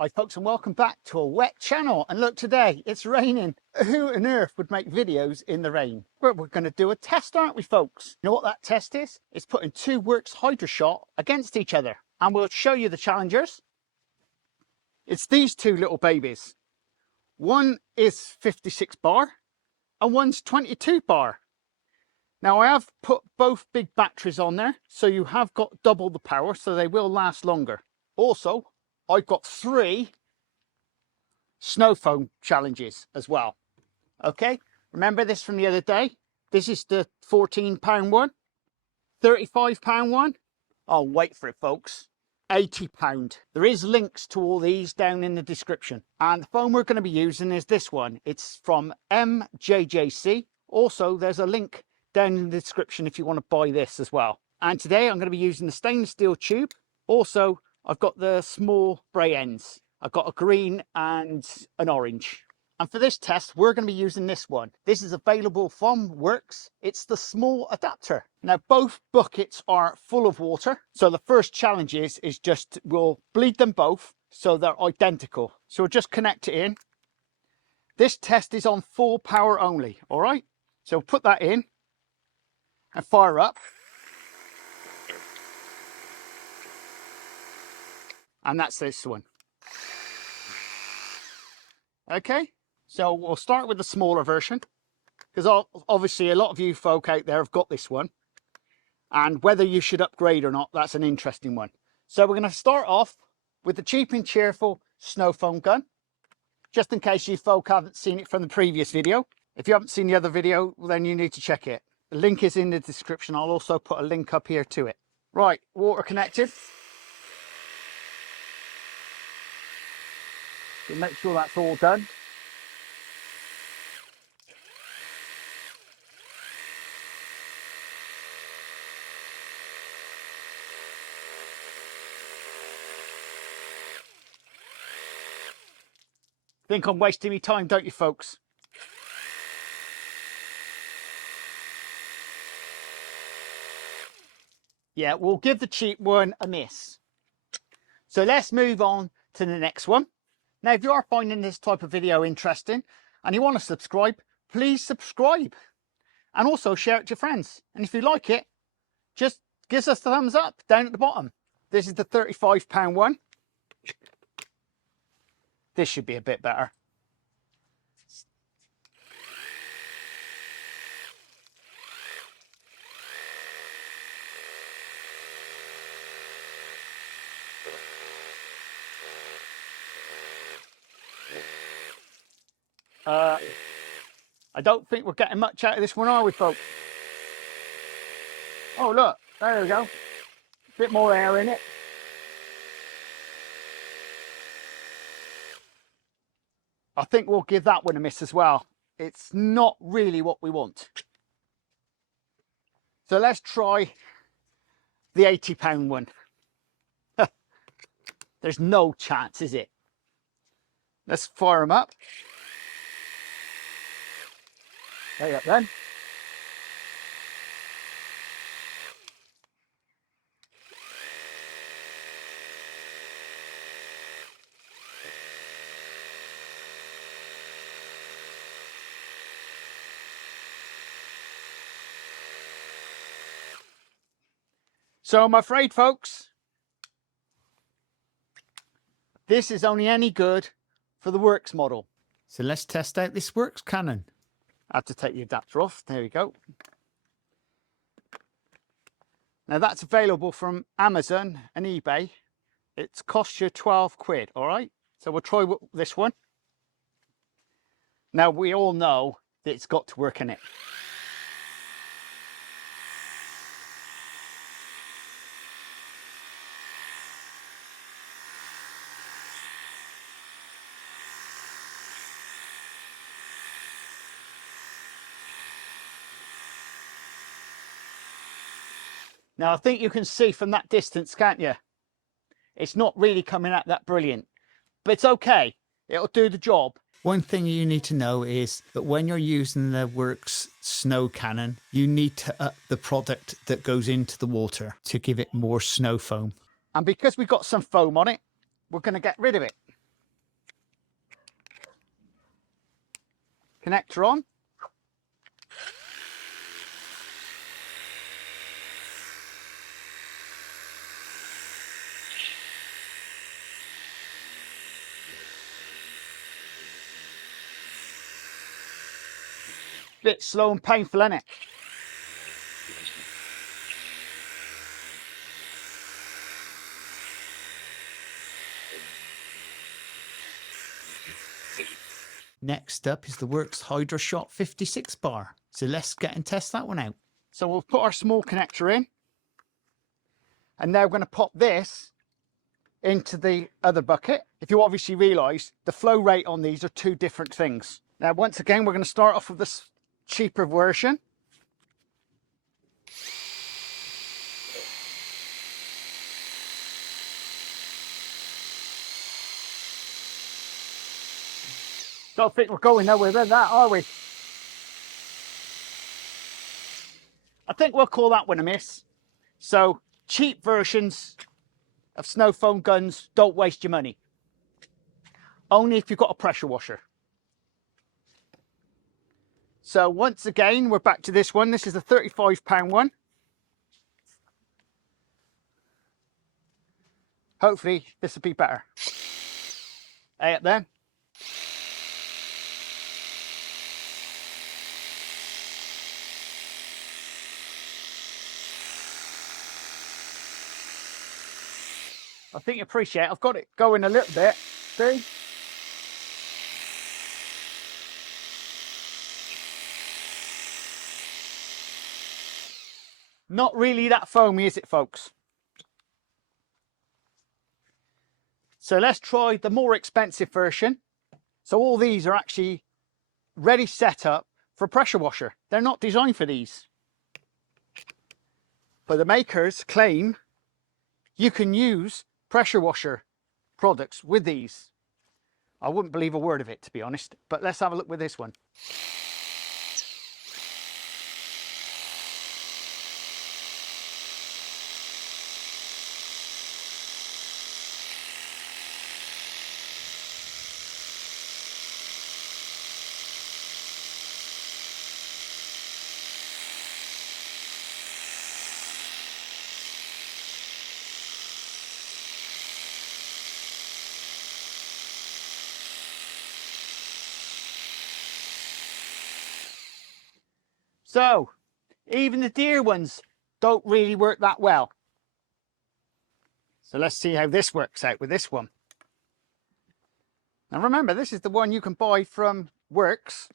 Hi folks, and welcome back to a wet channel. And look, today it's raining. Who on earth would make videos in the rain? But we're going to do a test, aren't we folks? You know what that test is? It's putting two Worx Hydroshot against each other, and we'll show you the challengers. It's these two little babies. One is 56 bar and one's 22 bar. Now I have put both big batteries on there, so you have got double the power, so they will last longer. Also, I've got 3 snow foam challenges as well. Okay, remember this from the other day? This is the £14 one, £35 one. Oh, wait for it folks, £80. There is links to all these down in the description. And the foam we're going to be using is this one. It's from MJJC. Also, there's a link down in the description if you want to buy this as well. And today I'm going to be using the stainless steel tube. Also, I've got the small spray ends. I've got a green and an orange. And for this test, we're going to be using this one. This is available from Worx. It's the small adapter. Now, both buckets are full of water. So the first challenge is just, we'll bleed them both so they're identical. So we'll just connect it in. This test is on full power only, all right? So we'll put that in and fire up. And that's this one. Okay, so we'll start with the smaller version, because obviously a lot of you folk out there have got this one, and whether you should upgrade or not, that's an interesting one. So we're going to start off with the cheap and cheerful snow foam gun, just in case you folk haven't seen it from the previous video. If you haven't seen the other video, well, then you need to check it. The link is in the description. I'll also put a link up here to it. Right, water connected. So make sure that's all done. Think I'm wasting my time, don't you folks? Yeah, we'll give the cheap one a miss. So let's move on to the next one. Now, if you are finding this type of video interesting and you want to subscribe, please subscribe. And also share it to your friends. And if you like it, just give us a thumbs up down at the bottom. This is the £35 one. This should be a bit better. I don't think we're getting much out of this one, are we, folks? Oh, look, there we go. A bit more air in it. I think we'll give that one a miss as well. It's not really what we want. So let's try the £80 one. There's no chance, is it? Let's fire them up. There you go then. So I'm afraid, folks, this is only any good for the Worx model. So let's test out this Worx cannon. I have to take the adapter off. There we go. Now that's available from Amazon and eBay. It's cost you 12 quid, all right? So we'll try this one. Now we all know that it's got to work in it. Now, I think you can see from that distance, can't you? It's not really coming out that brilliant, but it's okay. It'll do the job. One thing you need to know is that when you're using the Worx snow cannon, you need to up the product that goes into the water to give it more snow foam. And because we've got some foam on it, we're going to get rid of it. Connector on. Bit slow and painful, isn't it? Next up is the Worx Hydroshot 56 bar. So let's get and test that one out. So we'll put our small connector in. And now we're going to pop this into the other bucket. If you obviously realise, the flow rate on these are two different things. Now, once again, we're going to start off with this cheaper version. Don't think we're going nowhere with that, are we? I think we'll call that one a miss. So, cheap versions of snow foam guns, don't waste your money. Only if you've got a pressure washer. So once again, we're back to this one. This is the £35 one. Hopefully this will be better. Hey up there. I think you appreciate it. I've got it going a little bit. See? Not really that foamy, is it, folks? So let's try the more expensive version. So all these are actually ready set up for a pressure washer. They're not designed for these. But the makers claim you can use pressure washer products with these. I wouldn't believe a word of it, to be honest, but let's have a look with this one. So, even the deer ones don't really work that well. So let's see how this works out with this one. Now remember, this is the one you can buy from Worx.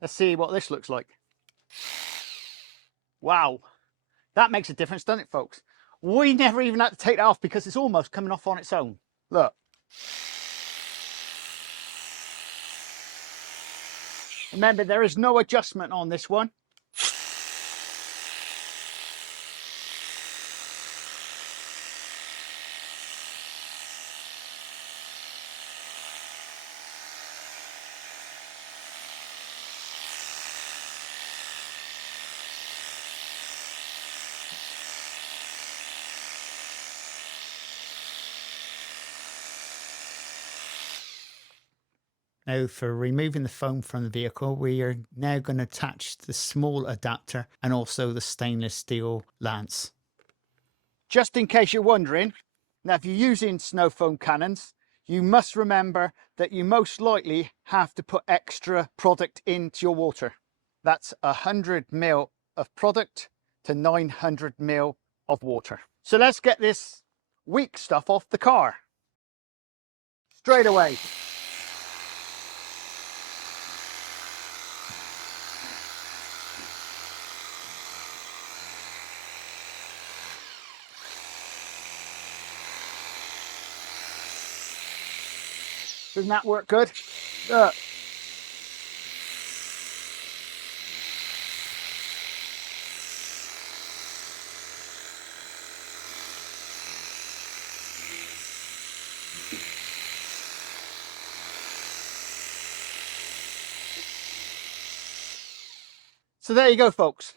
Let's see what this looks like. Wow, that makes a difference, doesn't it, folks? We never even had to take that off because it's almost coming off on its own. Look. Remember, there is no adjustment on this one. Now for removing the foam from the vehicle, we are now going to attach the small adapter and also the stainless steel lance. Just in case you're wondering, now if you're using snow foam cannons, you must remember that you most likely have to put extra product into your water. That's 100 ml of product to 900 ml of water. So let's get this weak stuff off the car. Straight away. Doesn't that work good? Look. So there you go, folks.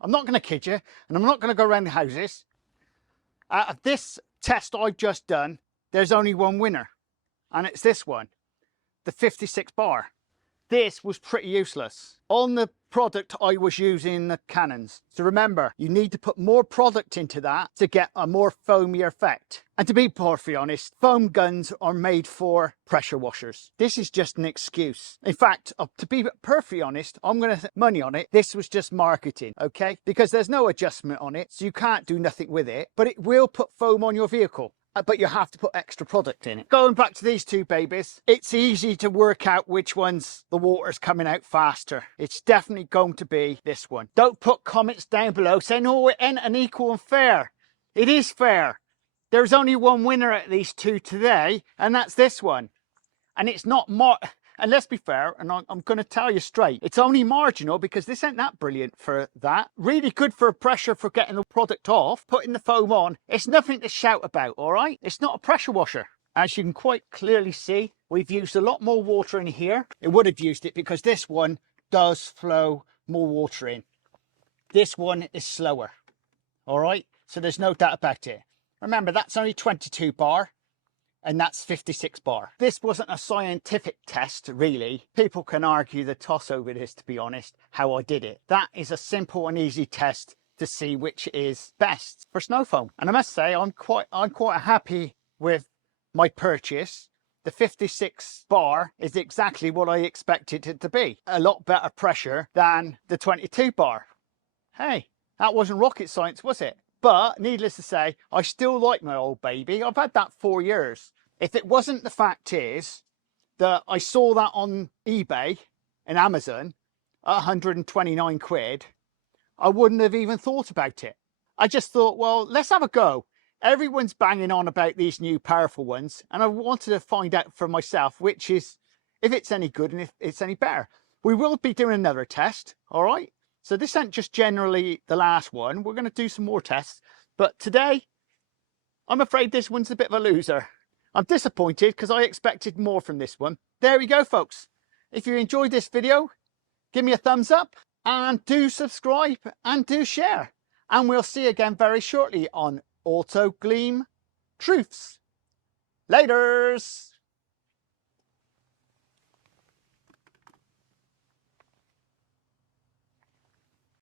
I'm not going to kid you, and I'm not going to go around the houses. Out of this test I've just done, there's only one winner, and it's this one, the 56 bar. this was pretty useless on the product I was using, the Canons. So remember, you need to put more product into that to get a more foamier effect. And to be perfectly honest, foam guns are made for pressure washers. This is just an excuse. In fact, to be perfectly honest, I'm going to put money on it. This was just marketing, okay? Because there's no adjustment on it, so you can't do nothing with it, but it will put foam on your vehicle. But you have to put extra product in it. Going back to these two babies, it's easy to work out which one's the water's coming out faster. It's definitely going to be this one. Don't put comments down below saying, oh, it ain't an equal and fair. It is fair. There's only one winner at these two today, and that's this one. And it's not and let's be fair, and I'm going to tell you straight, it's only marginal because this ain't that brilliant for that. Really good for pressure for getting the product off, putting the foam on. It's nothing to shout about, all right? It's not a pressure washer. As you can quite clearly see, we've used a lot more water in here. It would have used it because this one does flow more water in. This one is slower, all right? So there's no doubt about it. Remember, that's only 22 bar. And that's 56 bar. This wasn't a scientific test, really. People can argue the toss over this, to be honest, how I did it. That is a simple and easy test to see which is best for snow foam. And I must say, I'm quite happy with my purchase. The 56 bar is exactly what I expected it to be. A lot better pressure than the 22 bar. Hey, that wasn't rocket science, was it? But needless to say, I still like my old baby. I've had that 4 years. If it wasn't the fact is that I saw that on eBay and Amazon at 129 quid, I wouldn't have even thought about it. I just thought, well, let's have a go. Everyone's banging on about these new powerful ones, and I wanted to find out for myself which is, if it's any good and if it's any better. We will be doing another test, all right? So this ain't just generally the last one. We're going to do some more tests. But today, I'm afraid this one's a bit of a loser. I'm disappointed because I expected more from this one. There we go, folks. If you enjoyed this video, give me a thumbs up and do subscribe and do share. And we'll see you again very shortly on Auto Gleam Truths. Laters.